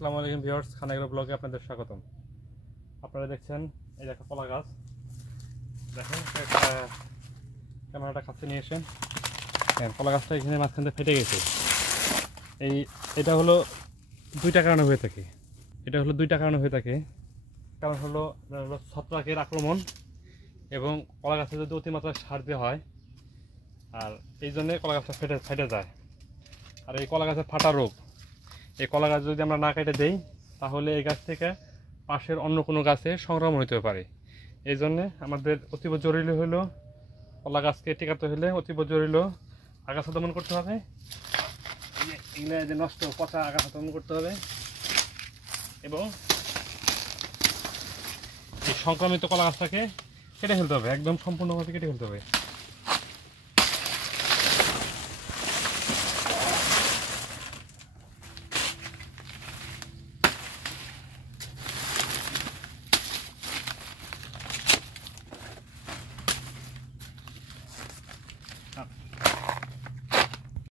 আসসালামু আলাইকুম ভিউয়ার্স, খান এগ্রো ব্লগে আপনাদের স্বাগতম। আপনারা দেখছেন এই একটা কলা গাছ। দেখেন ক্যামেরাটা কাছে নিয়ে এসেন। কলা গাছটা এখানে মাঝখান থেকে ফেটে গেছে। এটা হলো দুইটা কারণে হয়ে থাকে। কারণ হলো ছত্রাকের আক্রমণ এবং কলা গাছে যদি অতিমাত্রায় সার দেওয়া হয়, আর এই জন্যে কলা গাছটা ফেটে যায়। আর এই কলা গাছের ফাটা রোগ, এই কলা গাছ যদি আমরা না কেটে দেই তাহলে এই গাছ থেকে পাশের অন্য কোনো গাছে সংক্রমণ হতে পারে। এই জন্যে আমাদের অতীব জরুরি হলো কলা গাছকে টিকাতে হলে অতীব জরুরি আগাছা দমন করতে হবে। এগুলো যে নষ্ট পচা আগাছা দমন করতে হবে এবং এই সংক্রমিত কলা গাছটাকে কেটে ফেলতে হবে, একদম সম্পূর্ণভাবে কেটে ফেলতে হবে।